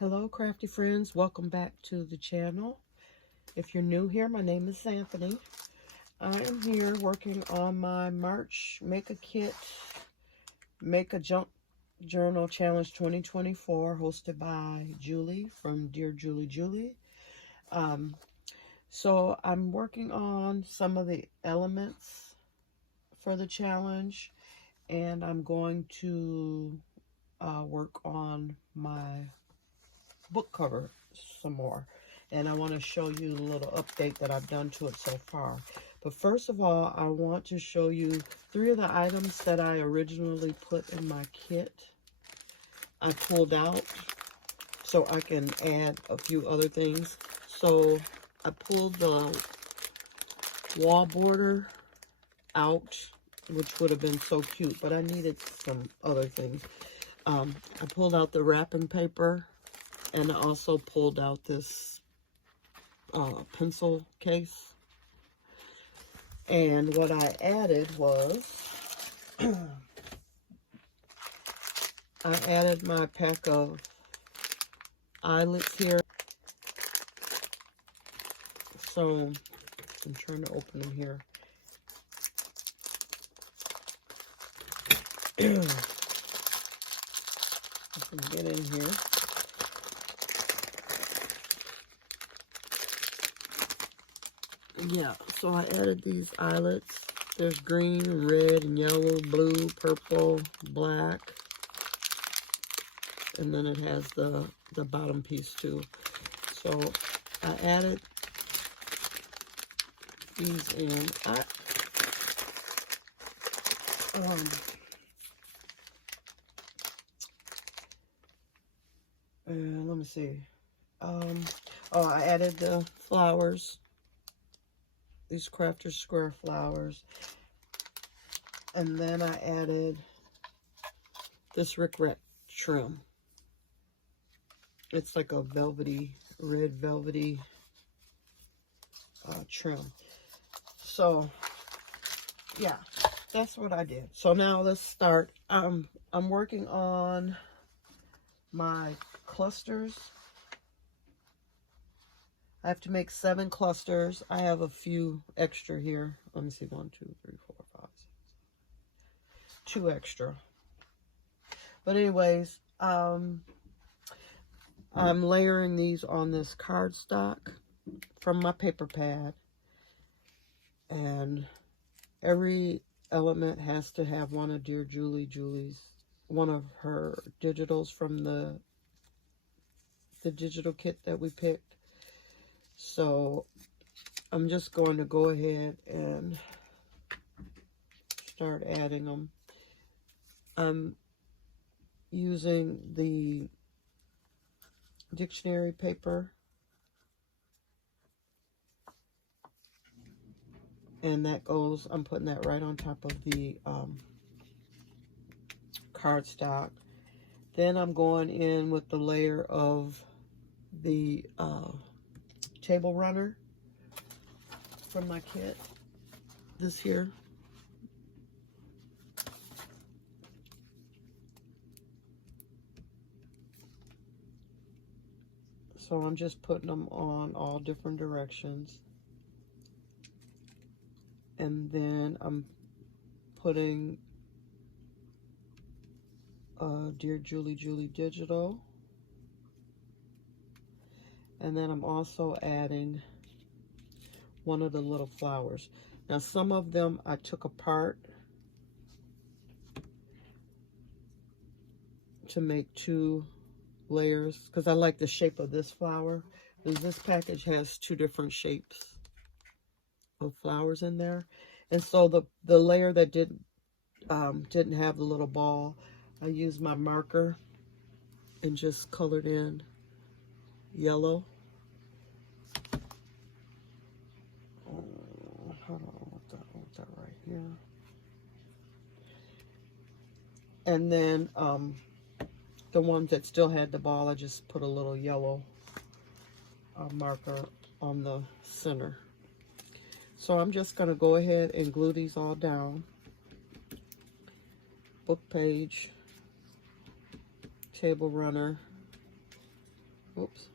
Hello, crafty friends. Welcome back to the channel. If you're new here, my name is Anthony. I am here working on my March Make a Kit, Make a Junk Journal Challenge 2024, hosted by Julie from Dear Julie Julie. So I'm working on some of the elements for the challenge, and I'm going to work on my book cover some more, and I want to show you a little update that I've done to it so far. But first of all, I want to show you 3 of the items that I originally put in my kit. I pulled out so I can add a few other things. So I pulled the wall border out, which would have been so cute, but I needed some other things. I pulled out the wrapping paper, and I also pulled out this pencil case. And what I added was, I added my pack of eyelets here. So I'm trying to open them here. I can get in here. Yeah, so I added these eyelets. There's green, red, and yellow, blue, purple, black. And then it has the bottom piece too. So I added these in. Let me see. Oh, I added the flowers. These Crafter's Square flowers. And then I added this Rick Rack trim. It's like a velvety, red velvety trim. So, yeah, that's what I did. So now let's start. I'm working on my clusters. I have to make 7 clusters. I have a few extra here. Let me see, 1, 2, 3, 4, 5, 6, 2 extra. But anyways, I'm layering these on this cardstock from my paper pad. And every element has to have one of Dear Julie Julie's, one of her digitals from the digital kit that we picked. So I'm just going to go ahead and start adding them. I'm using the dictionary paper, and that goes, I'm putting that right on top of the cardstock. Then I'm going in with the layer of the table runner from my kit, this here. So I'm just putting them on all different directions. And then I'm putting Dear Julie Julie digital. And then I'm also adding one of the little flowers. Now some of them I took apart to make 2 layers, because I like the shape of this flower. This package has 2 different shapes of flowers in there. And so the layer that didn't have the little ball, I used my marker and just colored in yellow. Hold on, I want that right here. And then the ones that still had the ball, I just put a little yellow marker on the center. So I'm just going to go ahead and glue these all down. Book page, table runner, Oops.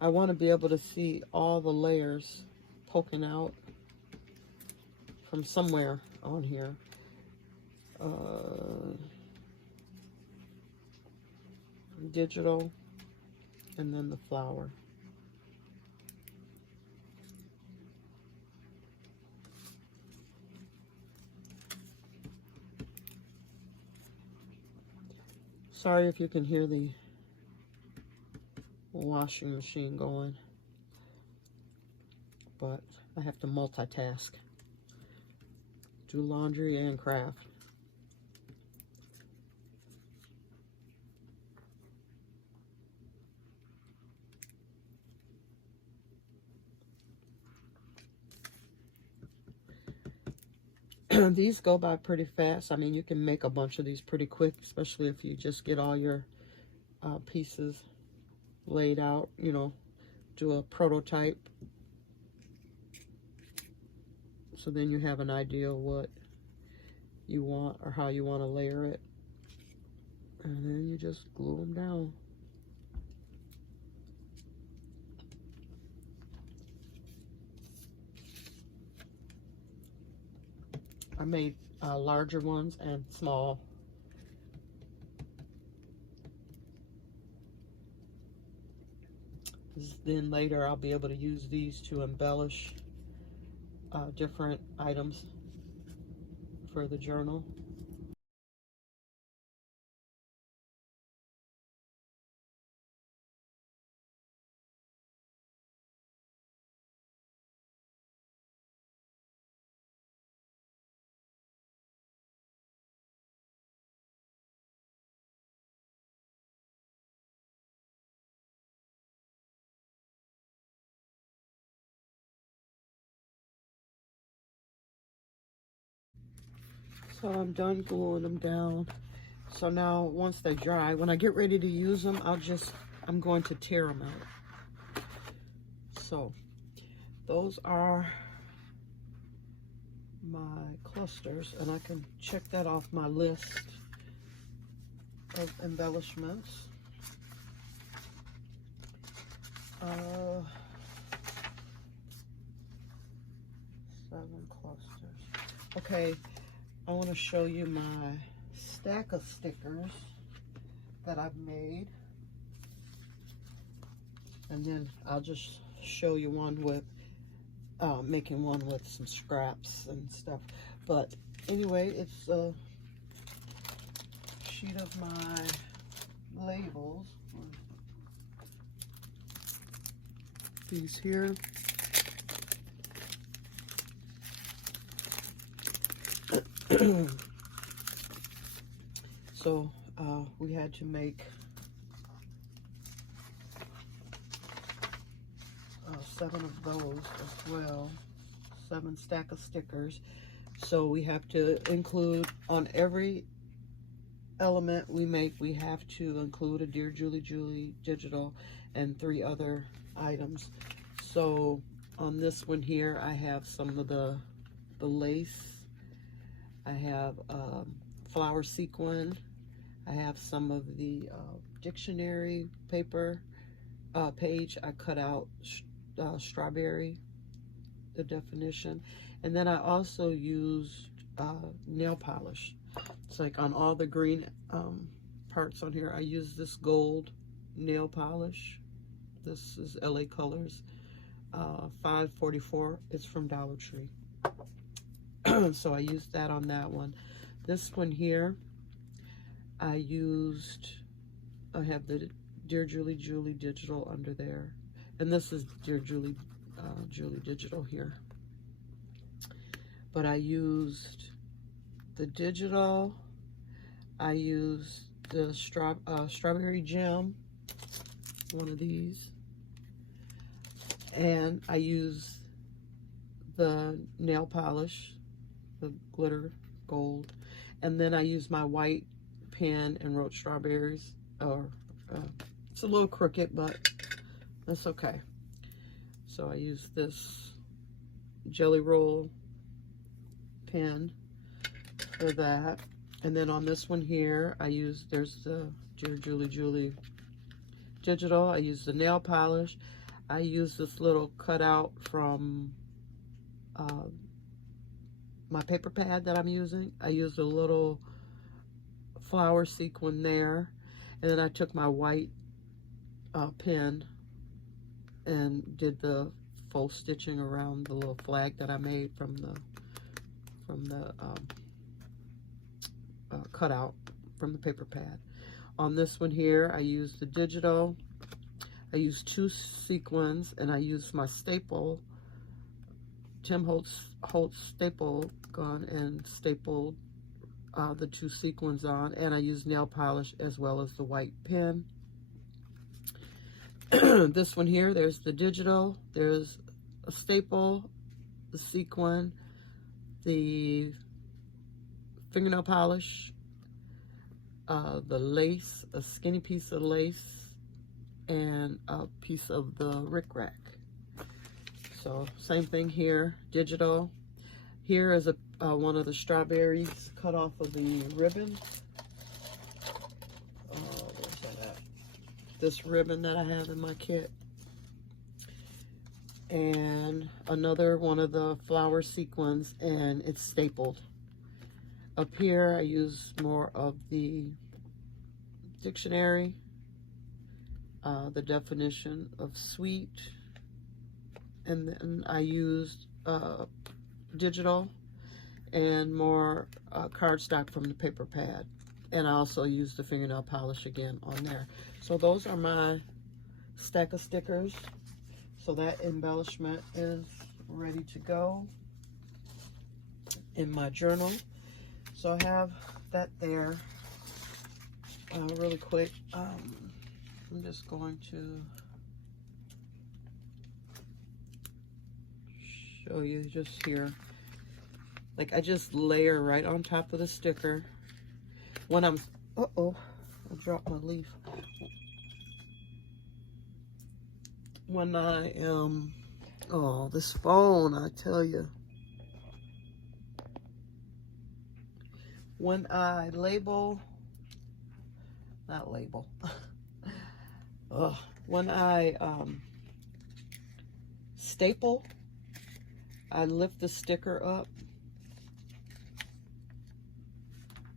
I want to be able to see all the layers poking out from somewhere on here. Digital, and then the flower. Sorry if you can hear the washing machine going, but I have to multitask. Do laundry and craft. These go by pretty fast. I mean, you can make a bunch of these pretty quick, especially if you just get all your pieces laid out, you know, do a prototype. So then you have an idea of what you want or how you want to layer it. And then you just glue them down. I made larger ones and small. Then later I'll be able to use these to embellish different items for the journal. So I'm done gluing them down. So now once they dry, when I get ready to use them, I'm going to tear them out. So those are my clusters, and I can check that off my list of embellishments. 7 clusters. Okay, I want to show you my stack of stickers that I've made, and then I'll just show you one with making one with some scraps and stuff. But anyway, it's a sheet of my labels. These here. So we had to make 7 of those as well, 7 stack of stickers. So we have to include on every element we make, we have to include a Dear Julie Julie digital and 3 other items. So on this one here, I have some of the lace. I have flower sequin. I have some of the dictionary paper page. I cut out strawberry, the definition. And then I also used nail polish. It's like on all the green parts on here, I use this gold nail polish. This is LA Colors, $5.44. It's from Dollar Tree. So I used that on that one. This one here, I have the Dear Julie Julie digital under there. And this is Dear Julie Julie digital here. But I used the digital. I used the strawberry gem, one of these. And I used the nail polish, the glitter gold. And then I used my white pen and wrote strawberries. Or it's a little crooked, but that's okay. So I used this Jelly Roll pen for that. And then on this one here, there's the Dear Julie digital. I use the nail polish. I use this little cutout from my paper pad that I'm using. I used a little flower sequin there, and then I took my white pen and did the faux stitching around the little flag that I made from the cutout from the paper pad. On this one here, I used the digital. I used 2 sequins, and I used my staple, Tim Holtz staple gun, and stapled the 2 sequins on, and I used nail polish as well as the white pen. This one here, there's the digital, there's a staple, the sequin, the fingernail polish, the lace, a skinny piece of lace, and a piece of the rickrack. So same thing here, digital. Here is one of the strawberries cut off of the ribbon. Where's that at? This ribbon that I have in my kit. And another one of the flower sequins, and it's stapled. Up here, I use more of the dictionary, the definition of sweet, and then I used digital and more cardstock from the paper pad, and I also used the fingernail polish again on there. So those are my stack of stickers. So that embellishment is ready to go in my journal. So I have that there. Really quick, I'm just going to show you just here. Like, I just layer right on top of the sticker. When I'm, uh-oh, I dropped my leaf. When I am, oh, this phone, I tell you. When I when I staple, I lift the sticker up.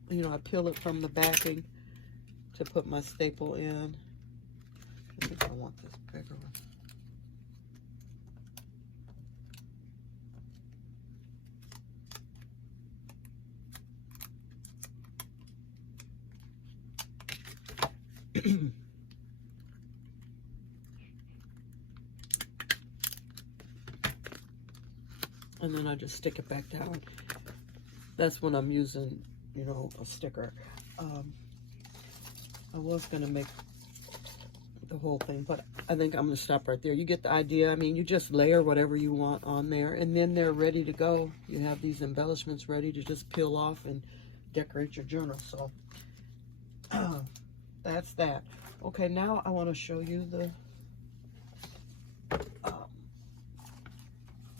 You know, I peel it from the backing to put my staple in. I think I want this bigger one. And then I just stick it back down. That's when I'm using, you know, a sticker. I was gonna make the whole thing, but I think I'm gonna stop right there. You get the idea. I mean, you just layer whatever you want on there, and then they're ready to go. You have these embellishments ready to just peel off and decorate your journal. So that's that. Okay, now I want to show you the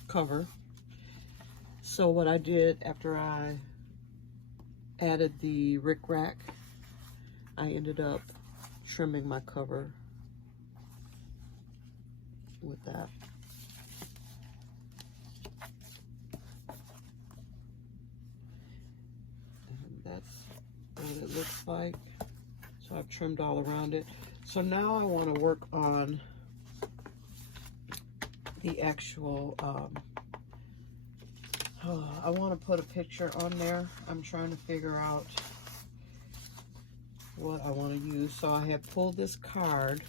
cover. So what I did after I added the rickrack, I ended up trimming my cover with that. And that's what it looks like. So I've trimmed all around it. So now I want to work on the actual, I want to put a picture on there. I'm trying to figure out what I want to use. So I have pulled this card.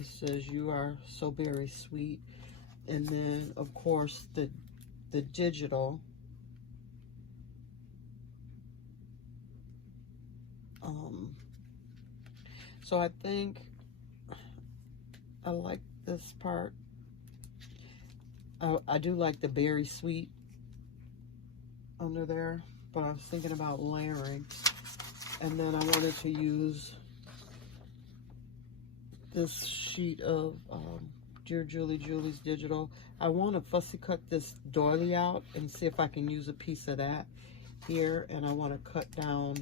It says, "You are so very sweet." And then, of course, the digital. So I think I like this part. I do like the berry sweet under there, but I was thinking about layering. And then I wanted to use this sheet of Dear Julie's digital. I want to fussy cut this doily out and see if I can use a piece of that here, and I want to cut down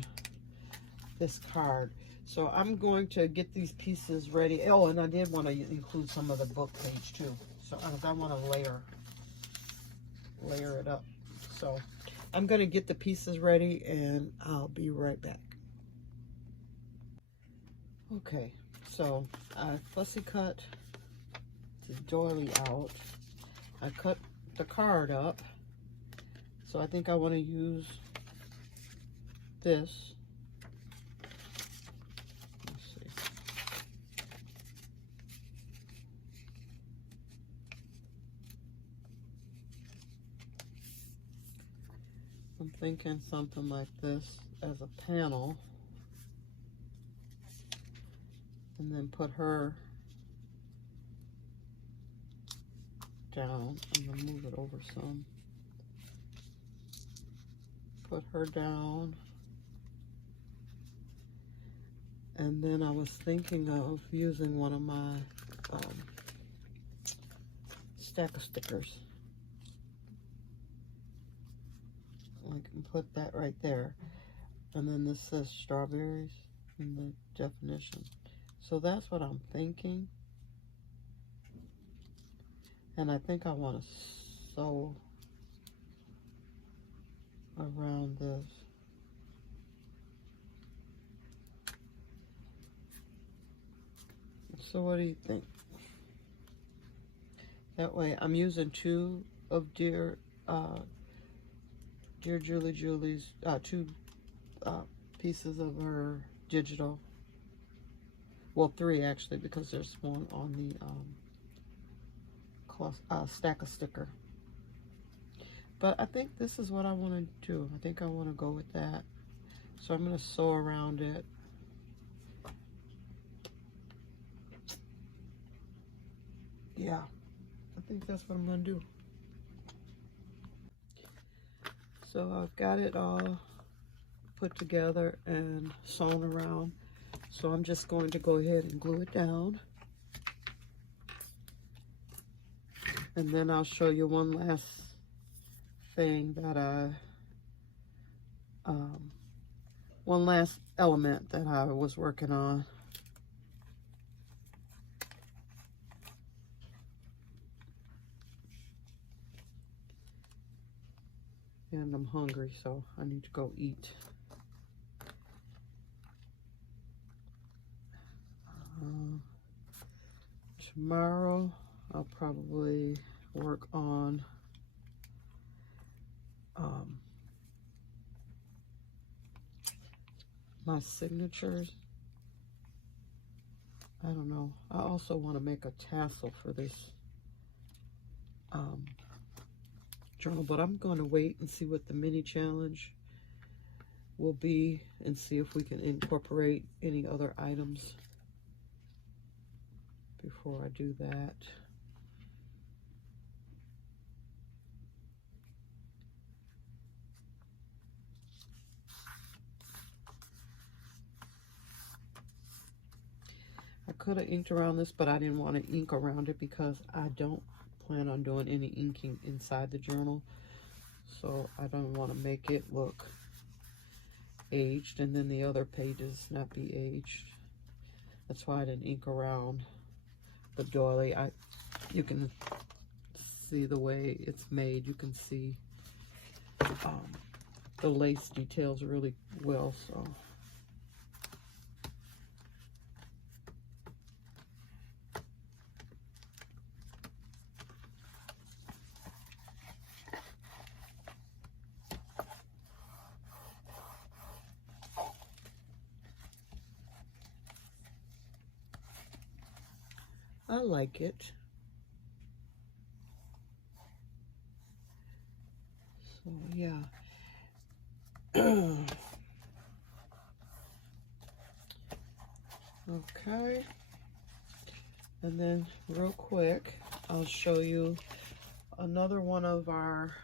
this card. So I'm going to get these pieces ready. Oh, and I did want to include some of the book page too. So I want to layer it up. So I'm going to get the pieces ready and I'll be right back. Okay, so I fussy cut the doily out. I cut the card up. So I think I want to use this. Let's see. I'm thinking something like this as a panel. And then put her down. I'm going to move it over some. Put her down. And then I was thinking of using one of my stack of stickers. I can put that right there. And then this says strawberries in the definition. So that's what I'm thinking. And I think I want to sew around this. So what do you think? That way I'm using two of Dear Julie's, two pieces of her digital. Well, three actually, because there's one on the stack of sticker. But I think this is what I want to do. I think I want to go with that. So I'm going to sew around it. Yeah, I think that's what I'm going to do. So I've got it all put together and sewn around. So I'm just going to go ahead and glue it down. And then I'll show you one last thing that one last element that I was working on. And I'm hungry, so I need to go eat. Tomorrow, I'll probably work on my signatures. I don't know. I also want to make a tassel for this journal, but I'm going to wait and see what the mini challenge will be and see if we can incorporate any other items before I do that. I could have inked around this, but I didn't want to ink around it because I don't plan on doing any inking inside the journal. So I don't want to make it look aged and then the other pages not be aged. That's why I didn't ink around the doily. You can see the way it's made. You can see the lace details really well. So I like it. So yeah. Okay. And then real quick, I'll show you another one of our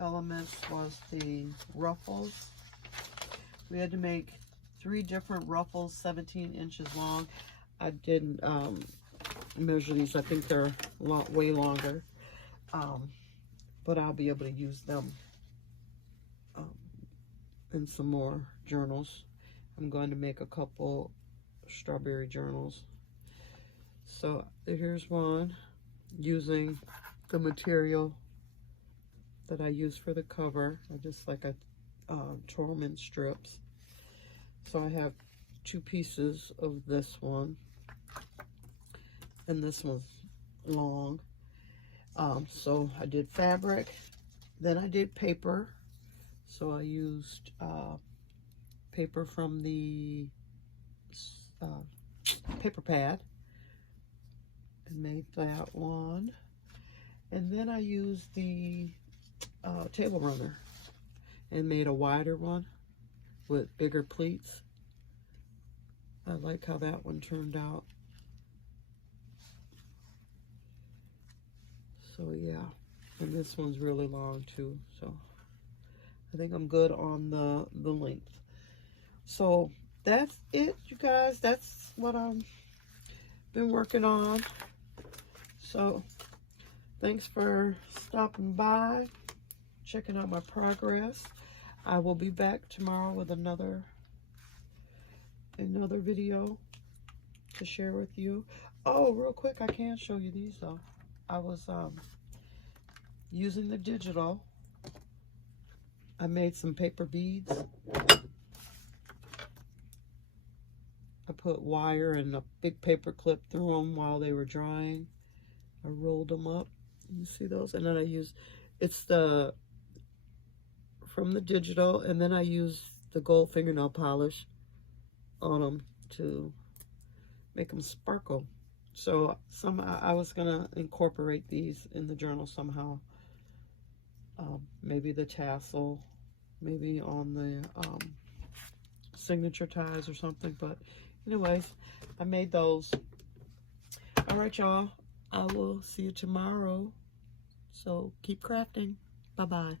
elements was the ruffles. We had to make 3 different ruffles, 17 inches long. I didn't measure these. I think they're way longer. but I'll be able to use them in some more journals. I'm going to make a couple strawberry journals. So here's one using the material that I use for the cover. I just like tore them in strips. So I have 2 pieces of this one, and this one's long. So I did fabric, then I did paper. So I used paper from the paper pad and made that one. And then I used the table runner and made a wider one with bigger pleats. I like how that one turned out. So yeah, and this one's really long too, so I think I'm good on the length. So that's it, you guys. That's what I've been working on. So thanks for stopping by, checking out my progress. I will be back tomorrow with another video to share with you. Oh, real quick, I can show you these though. I was using the digital. I made some paper beads. I put wire and a big paper clip through them while they were drying. I rolled them up. You see those? And then I used, it's from the digital, and then I used the gold fingernail polish on them to make them sparkle. So I was gonna incorporate these in the journal somehow. Maybe the tassel, maybe on the signature ties or something. But anyways, I made those. All right, y'all. I will see you tomorrow. So keep crafting. Bye-bye.